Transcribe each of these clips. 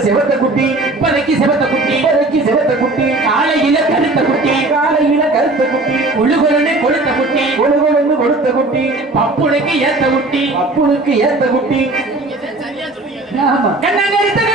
சிவத்த குட்டி இப்பதைக்கு சிவத்த குட்டி இப்போதைக்கு சிவத்த குட்டி காலையில கருத்த குட்டி காலையில கருத்த குட்டி குழுகுலன்னு கொளுத்த குட்டி கொழுகொழுந்து கொடுத்த குட்டி பப்புனுக்கு ஏத்த குட்டி பப்புனுக்கு ஏத்த குட்டி. ஆமா. கண்ணங்கருத்தகளை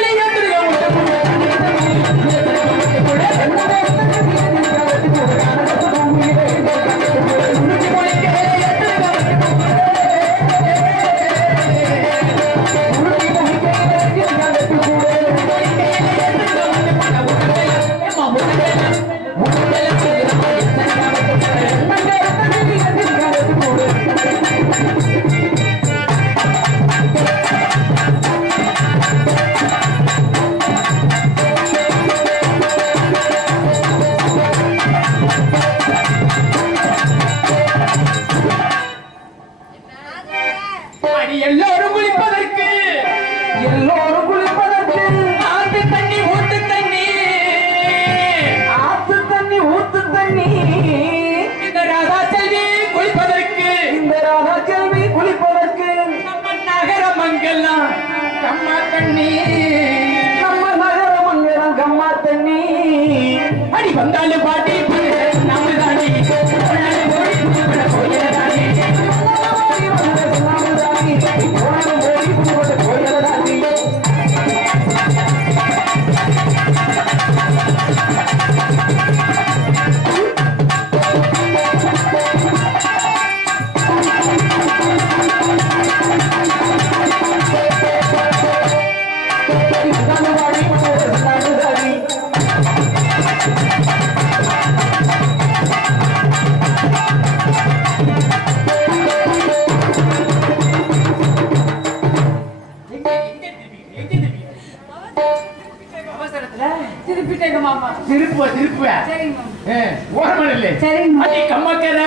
ஓரமான இல்லை சரிங்க மாமா அடி கம்மக்கர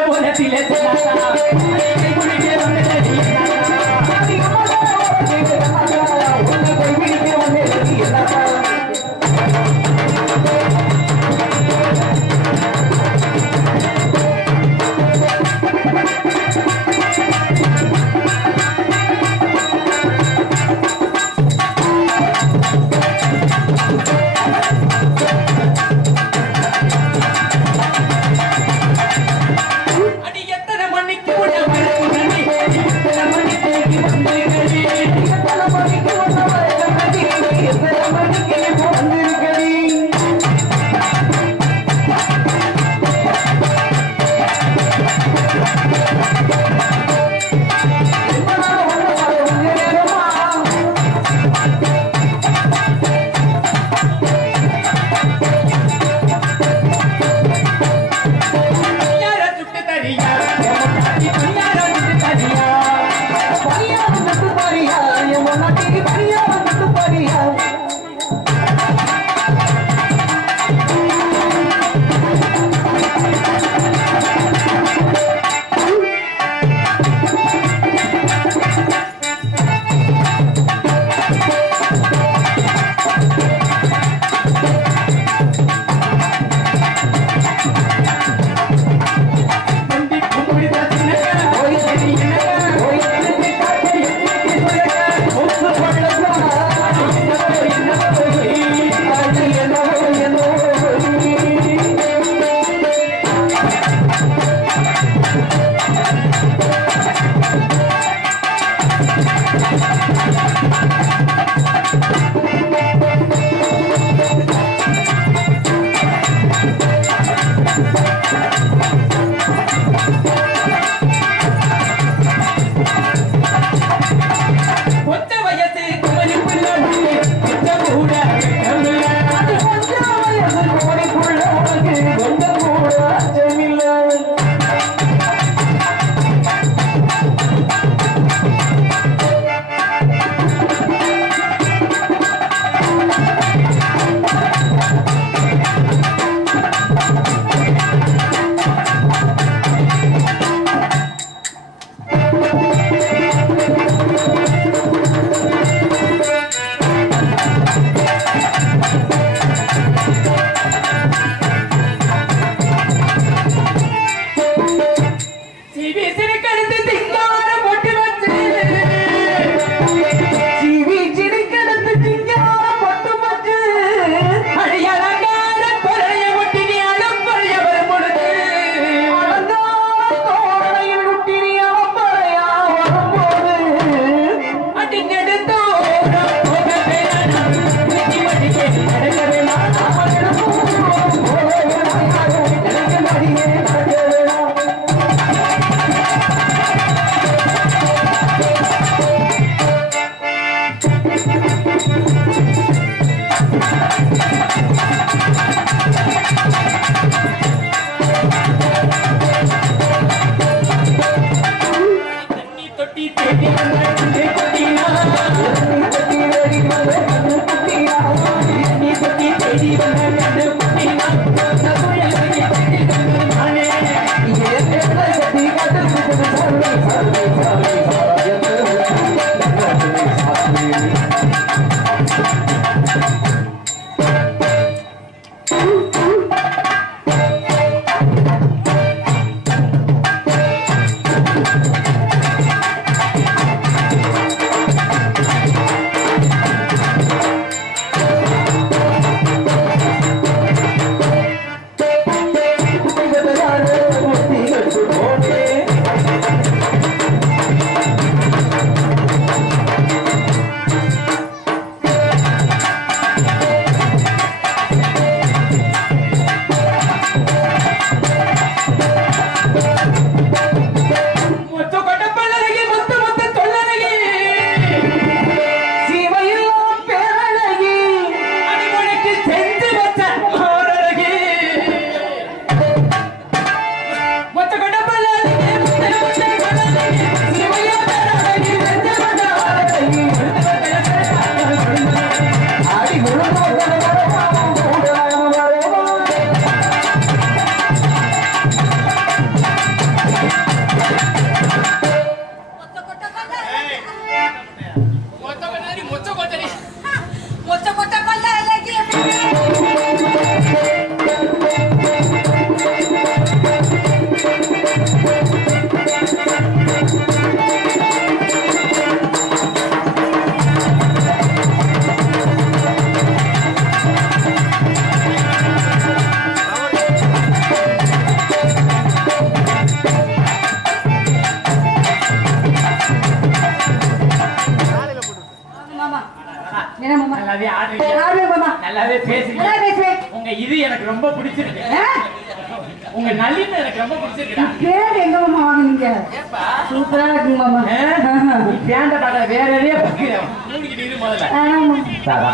ராதா.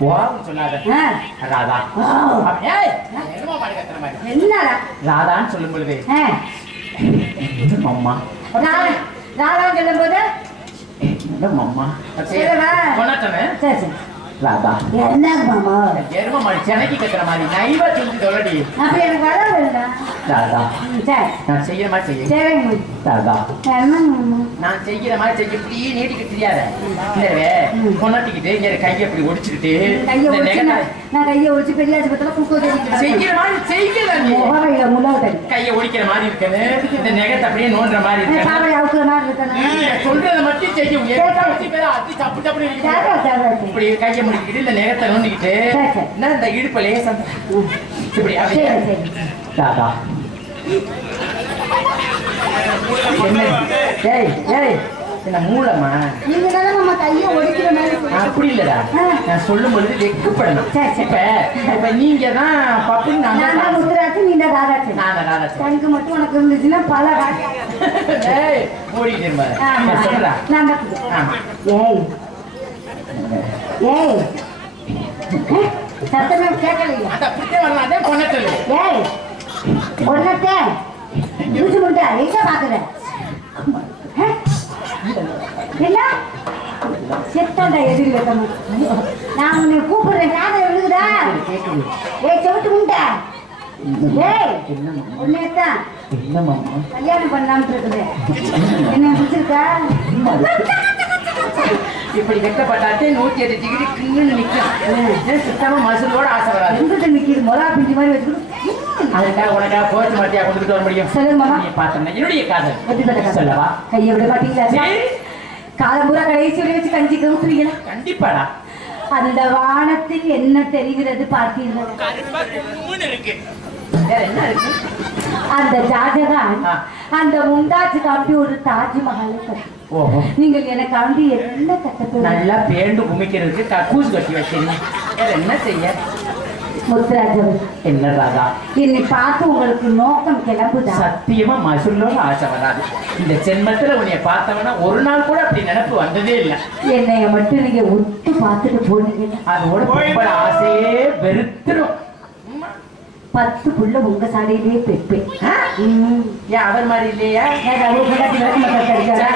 போன்னு சொல்லாத. ராதா. என்னடா? ராதான்னு சொல்லும் பொழுது. அம்மா? ராதா சொல்லும் போது? அம்மா? சரி சரி. என்ன மாமா சென்னைக்கு கத்துற மாதிரி நைவா சொல்லி சொல்லடி அப்ப எனக்கு வர வேண்டாம் ராதா ம், சரி. நான் செய்யற மாதிரி செய்ய. சரிங்க என்ன நான் செய்யற மாதிரி செய்ய இப்படி நீட்டிக்கிட்டு தெரியாத. இல்லவே கொண்டாட்டிக்கிட்டு இங்க கையை இப்படி ஒடிச்சுக்கிட்டு கையை ஒடிச்சு நான் நான் கையை ஒடிச்சு பெரியாச்சு பத்தில குக்கு தெரிவிக்கிறேன் செய்யற மாதிரி செய்யல நீ. முகவையில முன்னாள் தண்ணி கையை ஒடிக்கிற மாதிரி இருக்கனு இந்த நெகத்தை அப்படியே நோண்டுற மாதிரி இருக்கனு. சாவடி அவுக்குற மாதிரி இருக்கணும்? நீ சொல்றத மட்டும் செய்யும் பேர தப்பு தப்பு இப்படி கையை முடிக்கிட்டு இந்த நெகத்தை நோண்டிக்கிட்டு சரி, சரி. என்ன இந்த இடுப்பு லேசா இப்படி சரி அப்படியே சரி. தாத்தா. என்ன? ஏய் ஏய். என்ன மூலமா நீங்க தானே மாமா கையை ஒடிக்கிற மாதிரி சொல்றீங்க. அப்படி இல்லடா. ஆ. நான் சொல்லும் பொழுது வெக்கப்படணும். சரி, சரி. இப்ப இப்ப நீங்க தான் பப்புன்னு நான் நான் தான் முத்துராட்சி நீ தான் ராதாட்சி நான் தான் ராதாச்சி. கணக்கு மட்டும் உனக்கு இருந்துச்சுன்னா பல ராஜா ஆமா. சொல்றா. நான் தான் புது. ஆமா. ஏய் ஏய். சத்தமே கேட்கலையா. அது அப்படியே வரலாம். அதே கொண்டது ஏய் ஒன்னத்தே முடிச்சு முட்டா எங்க பாக்குற? என்ன? செத்தண்டா எதிரி வைக்கமா நான் உன்னை கூப்பிடுறேன். காதல விழுகுதா ஏய் செவிட்டு முண்டை. ஏய் உன்னையத்தான் கல்யாணம் பண்ணலாம்னு இருக்குது. என்ன பிடிச்சிருக்கா இப்படி வெக்கப்பட்டாத்தே நூத்தி எட்டு டிகிரி கிண்ணுன்னு நிக்கும் சுத்தமா மசுலோட ஆசை வராது. எங்கிட்ட நிக்கிது? மொளா பிஞ்சு மாதிரி வச்சுக்கிட்டு அதுக்காக உனக்காக போச்சு மாட்டியா கொண்டுட்டு வர முடியும். சொல்லுங்க மாமா. நீ பார்த்தோம்னா என்னுடைய காதல். எப்படிப்பட்ட? சொல்லவா? கையை விட மாட்டீங்களா. காலம் பூரா கடைசி வரை வச்சு கஞ்சி கவுத்துறீங்களா? கண்டிப்பாடா. அந்த வானத்தில் என்ன தெரிகிறது பார்த்தீர்கள்? அந்த ஷாஜகான் ஆ. அந்த மும்தாஜ் காப்பி ஒரு தாஜ்மஹாலை கட்டி நீங்கள் எனக்காண்டி என்ன கட்டப்போ நல்லா பேண்டு குமிக்கிறதுக்கு கக்கூஸ் கட்டி வச்சிருங்க. வேற என்ன செய்ய? முத்துராஜவர் என்ன ராதா? என்னை பார்த்து உங்களுக்கு நோக்கம் கிளம்புதா? சத்தியமா மசுலோட ஆசை வராது. இந்த ஜென்மத்துல உன்னைய பார்த்தவனா ஒரு நாள் கூட அப்படி நினைப்பு வந்ததே இல்லை. என்னைய மட்டும் நீங்க ஒத்து பார்த்துட்டு போனீங்க அதோட ஆசையே வெறுத்துரும். பத்து புள்ள உங்க சாலையிலேயே பெப்பேன். ஏன் அவர் மாதிரி இல்லையா? ஏடா, ஒரு பொண்டாட்டி விளக்கு மாத்த தெரியுதா?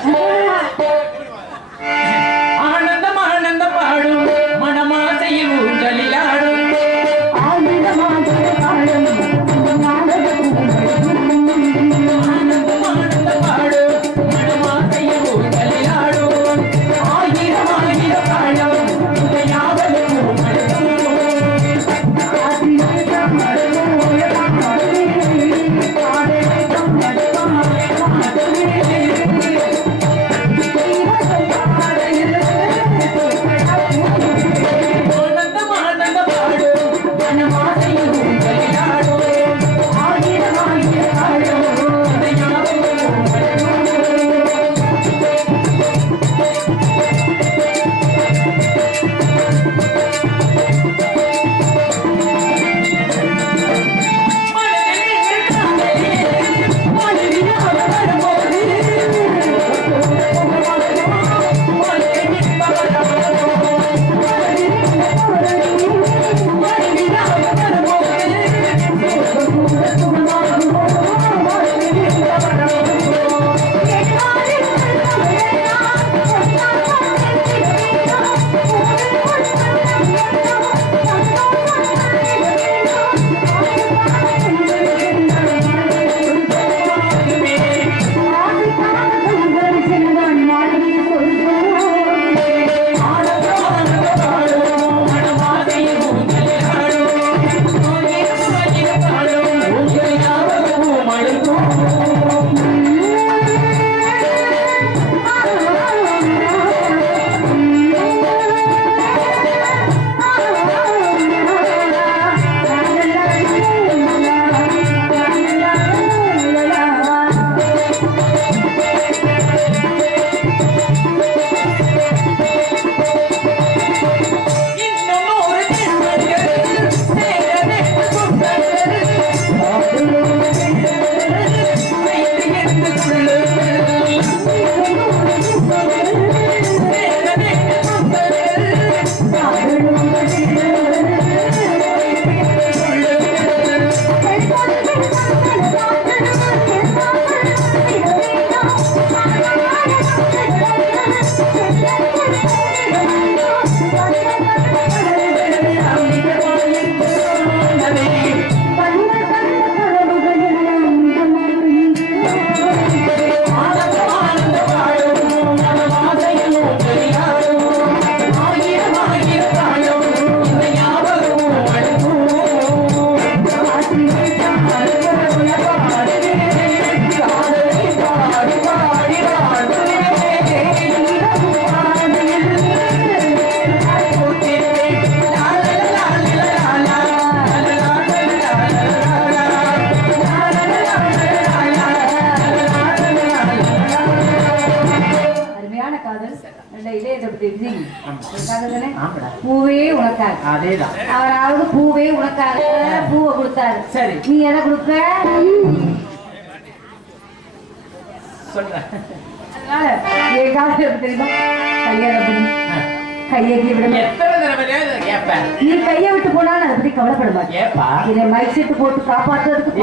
சரி, அதேதான். அவராவது பூவே உனக்காக பூவை கொடுத்தாரு. சரி. நீ எதை கொடுப்ப? சொல்ற. தெரியுமா? கையை நீ கையை விட்டு போனா அதை பத்தி கவலைப்படுமா இதை மைக் போட்டு காப்பாத்துறதுக்கு